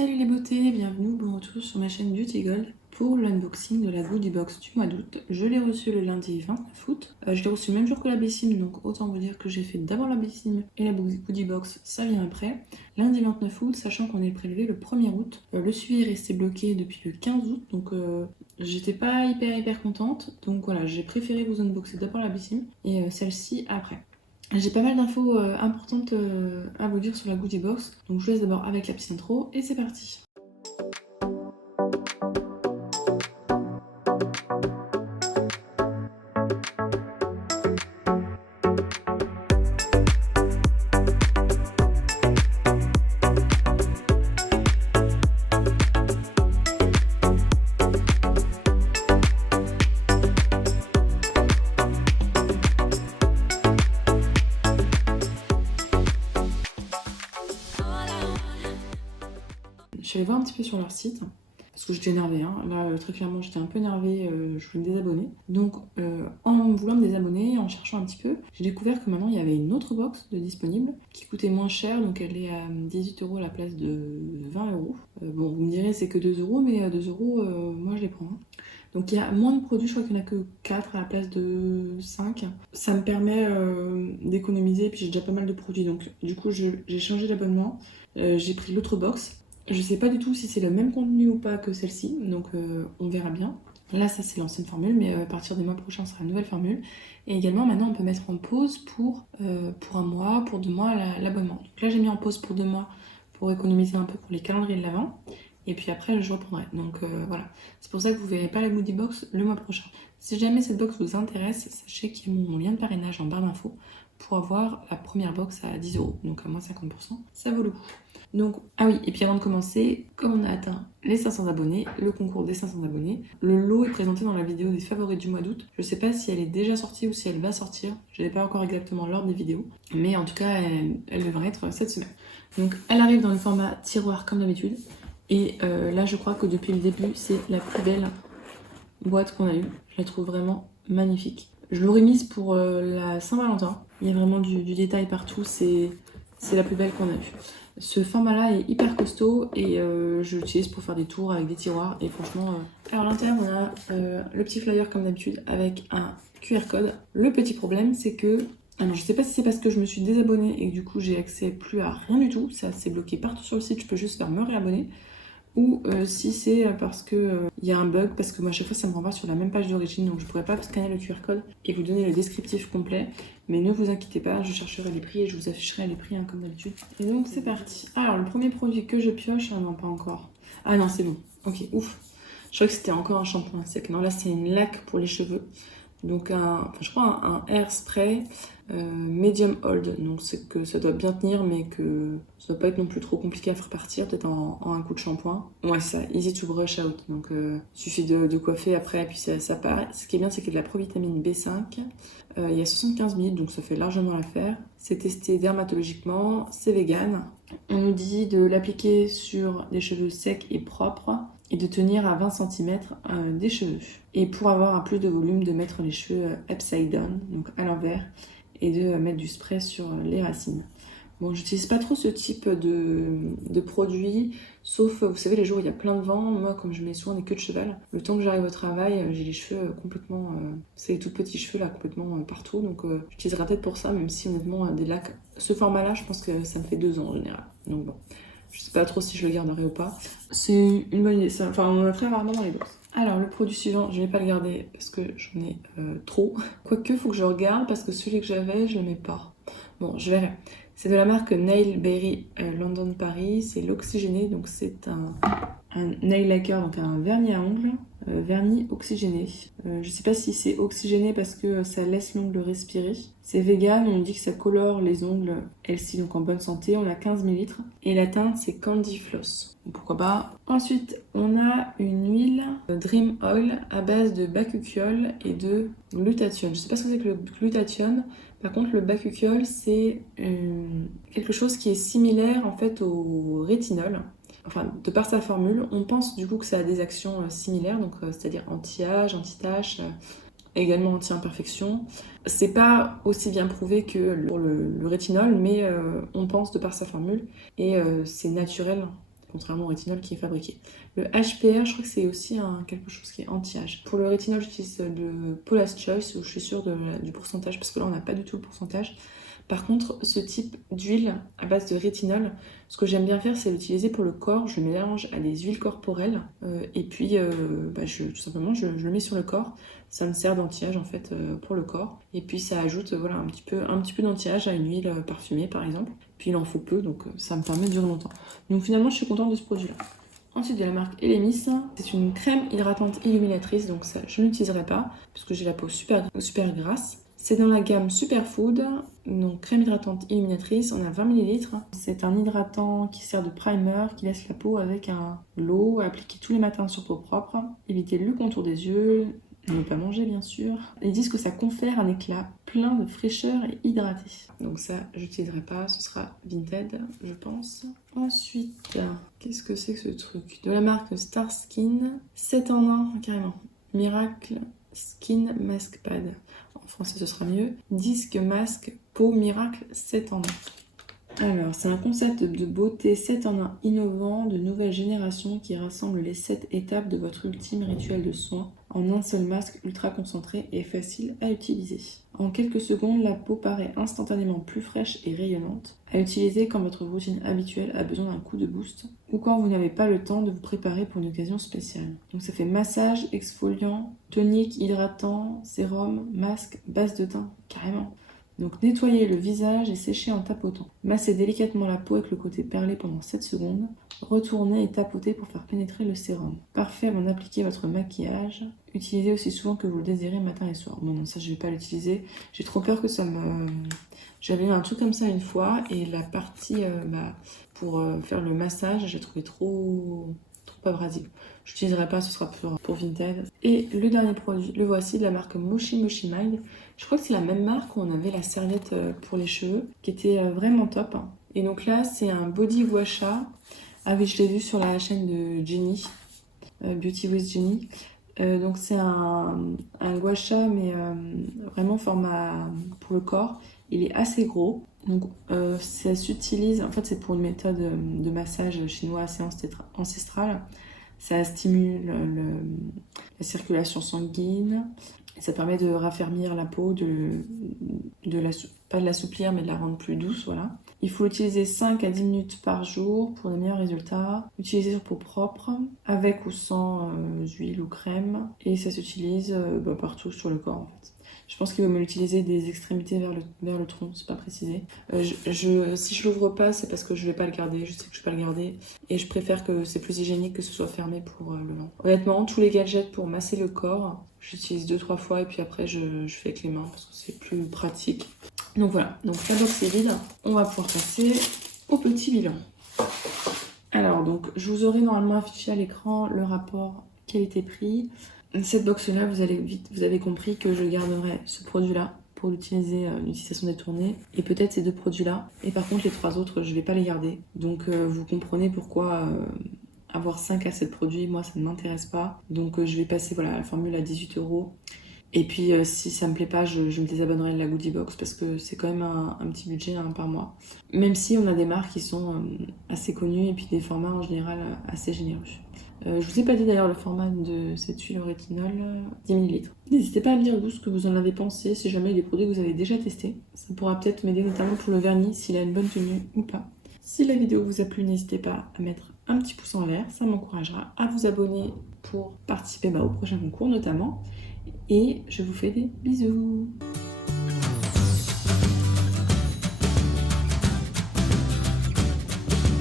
Salut les beautés, bienvenue, bon retour sur ma chaîne Beauty Gold pour l'unboxing de la Goodie Box du mois d'août. Je l'ai reçu le lundi 29 août. Je l'ai reçu le même jour que la Bessim, donc autant vous dire que j'ai fait d'abord la Bessim et la Goodie Box, ça vient après. Lundi 29 août, sachant qu'on est prélevé le 1er août. Le suivi est resté bloqué depuis le 15 août, donc j'étais pas hyper contente. Donc voilà, j'ai préféré vous unboxer d'abord la Bessim et celle-ci après. J'ai pas mal d'infos importantes à vous dire sur la Goodie Box, donc je vous laisse d'abord avec la petite intro et c'est parti. Je suis allée voir un petit peu sur leur site, parce que j'étais énervée, hein. Là très clairement j'étais un peu énervée, je voulais me désabonner. Donc en voulant me désabonner, en cherchant un petit peu, j'ai découvert que maintenant il y avait une autre box de disponible qui coûtait moins cher, donc elle est à 18 € à la place de 20 €. Bon, vous me direz c'est que 2 €, mais 2 €, moi je les prends, hein. Donc il y a moins de produits, je crois qu'il n'y en a que 4 à la place de 5. Ça me permet d'économiser, et puis j'ai déjà pas mal de produits, donc du coup j'ai changé d'abonnement, j'ai pris l'autre box. Je sais pas du tout si c'est le même contenu ou pas que celle-ci, donc on verra bien. Là, ça c'est l'ancienne formule, mais à partir du mois prochain, ce sera la nouvelle formule. Et également, maintenant, on peut mettre en pause pour un mois, pour 2 mois l'abonnement. Donc là, j'ai mis en pause pour 2 mois pour économiser un peu pour les calendriers de l'avant. Et puis après, je reprendrai. Donc voilà. C'est pour ça que vous verrez pas la Goodie Box le mois prochain. Si jamais cette box vous intéresse, sachez qu'il y a mon lien de parrainage en barre d'infos pour avoir la première box à 10 €, donc à moins 50%. Ça vaut le coup. Donc, ah oui, et puis avant de commencer, comme on a atteint les 500 abonnés, le concours des 500 abonnés, le lot est présenté dans la vidéo des favoris du mois d'août. Je sais pas si elle est déjà sortie ou si elle va sortir, je n'ai pas encore exactement l'ordre des vidéos, mais en tout cas, elle devrait être cette semaine. Donc, elle arrive dans le format tiroir comme d'habitude, et là, je crois que depuis le début, c'est la plus belle boîte qu'on a eue. Je la trouve vraiment magnifique. Je l'aurais mise pour la Saint-Valentin. Il y a vraiment du détail partout, c'est la plus belle qu'on a eue. Ce format-là est hyper costaud et je l'utilise pour faire des tours avec des tiroirs et franchement... Alors à l'intérieur, on a le petit flyer comme d'habitude avec un QR code. Le petit problème, c'est que... Alors je sais pas si c'est parce que je me suis désabonnée et que du coup j'ai accès plus à rien du tout. Ça s'est bloqué partout sur le site, je peux juste faire me réabonner. Ou si c'est parce que il y a un bug, parce que moi à chaque fois ça me renvoie sur la même page d'origine, donc je pourrais pas scanner le QR code et vous donner le descriptif complet. Mais ne vous inquiétez pas, je chercherai les prix et je vous afficherai les prix, hein, comme d'habitude. Et donc c'est parti. Alors le premier produit que je pioche, non pas encore. Ah non, c'est bon. Ok, ouf. Je crois que c'était encore un shampoing sec. Non, là c'est une laque pour les cheveux. Donc je crois un hair spray medium hold, donc c'est que ça doit bien tenir mais que ça doit pas être non plus trop compliqué à faire partir, peut-être en un coup de shampoing. Ouais, c'est ça, easy to brush out, donc suffit de coiffer après et puis ça part. Ce qui est bien, c'est qu'il y a de la provitamine B5, il y a 75 ml, donc ça fait largement l'affaire. C'est testé dermatologiquement, c'est vegan. On nous dit de l'appliquer sur des cheveux secs et propres et de tenir à 20 cm des cheveux. Et pour avoir plus de volume, de mettre les cheveux upside down, donc à l'envers, et de mettre du spray sur les racines. Bon, j'utilise pas trop ce type de produit, sauf, vous savez, les jours où il y a plein de vent. Moi, comme je mets souvent des queues de cheval, le temps que j'arrive au travail, j'ai les cheveux complètement... c'est les tout petits cheveux là, complètement partout, donc j'utiliserai peut-être pour ça, même si honnêtement, des lacs... Ce format-là, je pense que ça me fait 2 ans en général, donc bon. Je sais pas trop si je le garderai ou pas. C'est une bonne idée, enfin on en a très rarement dans les box. Alors le produit suivant, je vais pas le garder parce que j'en ai trop. Quoique, faut que je regarde parce que celui que j'avais, je le mets pas. Bon, je verrai. C'est de la marque Nail Berry London Paris, c'est l'oxygéné, donc c'est un nail lacquer, donc un vernis à ongles, vernis oxygéné. Je sais pas si c'est oxygéné parce que ça laisse l'ongle respirer. C'est vegan, on dit que ça colore les ongles healthy, donc en bonne santé. On a 15 ml et la teinte c'est Candy Floss. Donc pourquoi pas. Ensuite, on a une huile Dream Oil à base de bakuchiol et de glutathione. Je sais pas ce que c'est que le glutathione. Par contre, le bakuchiol, c'est quelque chose qui est similaire en fait au rétinol. Enfin, de par sa formule, on pense du coup que ça a des actions similaires, donc c'est-à-dire anti-âge, anti-tache, également anti-imperfection. C'est pas aussi bien prouvé que pour le rétinol, mais on pense de par sa formule, et c'est naturel. contrairement au rétinol qui est fabriqué. Le HPR, je crois que c'est aussi quelque chose qui est anti-âge. Pour le rétinol, j'utilise le Paula's Choice, où je suis sûre du pourcentage, parce que là, on n'a pas du tout le pourcentage. Par contre, ce type d'huile à base de rétinol, ce que j'aime bien faire, c'est l'utiliser pour le corps. Je le mélange à des huiles corporelles et puis tout simplement, je le mets sur le corps. Ça me sert d'anti-âge en fait pour le corps. Et puis ça ajoute voilà, un petit peu d'anti-âge à une huile parfumée par exemple. Puis il en faut peu, donc ça me permet de durer longtemps. Donc finalement, je suis contente de ce produit-là. Ensuite, il y a la marque Elemis. C'est une crème hydratante illuminatrice, donc ça, je ne l'utiliserai pas parce que j'ai la peau super grasse. C'est dans la gamme Superfood, donc crème hydratante illuminatrice, on a 20 ml. C'est un hydratant qui sert de primer, qui laisse la peau avec l'eau à appliquer tous les matins sur peau propre. Éviter le contour des yeux, ne pas manger bien sûr. Ils disent que ça confère un éclat plein de fraîcheur et hydraté. Donc ça, j'utiliserai pas, ce sera Vinted, je pense. Ensuite, qu'est-ce que c'est que ce truc? De la marque Star Skin, 7 en 1, carrément. Miracle Skin Mask Pad. En français, ce sera mieux. Disque masque peau miracle 7 en 1. Alors, c'est un concept de beauté 7 en 1 innovant de nouvelle génération qui rassemble les 7 étapes de votre ultime rituel de soin en un seul masque ultra concentré et facile à utiliser. En quelques secondes, la peau paraît instantanément plus fraîche et rayonnante, à utiliser quand votre routine habituelle a besoin d'un coup de boost ou quand vous n'avez pas le temps de vous préparer pour une occasion spéciale. Donc ça fait massage, exfoliant, tonique, hydratant, sérum, masque, base de teint, carrément. Donc nettoyez le visage et séchez en tapotant. Massez délicatement la peau avec le côté perlé pendant 7 secondes. Retournez et tapotez pour faire pénétrer le sérum. Parfait avant d'appliquer votre maquillage. Utilisez aussi souvent que vous le désirez matin et soir. Bon non, ça je vais pas l'utiliser. J'ai trop peur que ça me... J'avais eu un truc comme ça une fois et la partie pour faire le massage, j'ai trouvé trop abrasive. Je n'utiliserai pas, ce sera pour Vinted. Et le dernier produit, le voici, de la marque Moshi Moshi Mind. Je crois que c'est la même marque où on avait la serviette pour les cheveux, qui était vraiment top. Et donc là, c'est un body guasha. Ah oui, je l'ai vu sur la chaîne de Jenny, Beauty with Jenny. Donc c'est un guasha, mais vraiment format pour le corps. Il est assez gros. Donc ça s'utilise, en fait c'est pour une méthode de massage chinois assez ancestrale. Ça stimule la circulation sanguine. Et ça permet de raffermir la peau, pas de l'assouplir, mais de la rendre plus douce, voilà. Il faut l'utiliser 5 à 10 minutes par jour pour de meilleurs résultats. Utiliser sur peau propre, avec ou sans huile ou crème. Et ça s'utilise partout sur le corps, en fait. Je pense qu'il vaut mieux l'utiliser des extrémités vers le tronc, c'est pas précisé. Si je l'ouvre pas, c'est parce que je vais pas le garder, je sais que je vais pas le garder. Et je préfère que c'est plus hygiénique que ce soit fermé pour le vent. Honnêtement, tous les gadgets pour masser le corps, j'utilise 2-3 fois et puis après je fais avec les mains parce que c'est plus pratique. Donc voilà, donc la box est vide. On va pouvoir passer au petit bilan. Alors donc, je vous aurai normalement affiché à l'écran le rapport qualité-prix. Cette box-là, vous avez compris que je garderai ce produit-là pour l'utiliser en utilisation détournée et peut-être ces 2 produits-là. Et par contre, les 3 autres, je ne vais pas les garder. Donc vous comprenez pourquoi avoir 5 à 7 produits, moi, ça ne m'intéresse pas. Donc je vais passer à la formule à 18 €. Et puis si ça me plaît pas, je me désabonnerai de la Goodie Box parce que c'est quand même un petit budget par mois. Même si on a des marques qui sont assez connues et puis des formats en général assez généreux. Je vous ai pas dit d'ailleurs le format de cette huile au rétinol, 10 ml. N'hésitez pas à me dire vous ce que vous en avez pensé, si jamais il y a des produits que vous avez déjà testés. Ça pourra peut-être m'aider notamment pour le vernis, s'il a une bonne tenue ou pas. Si la vidéo vous a plu, n'hésitez pas à mettre un petit pouce en l'air, ça m'encouragera à vous abonner pour participer au prochain concours notamment. Et je vous fais des bisous.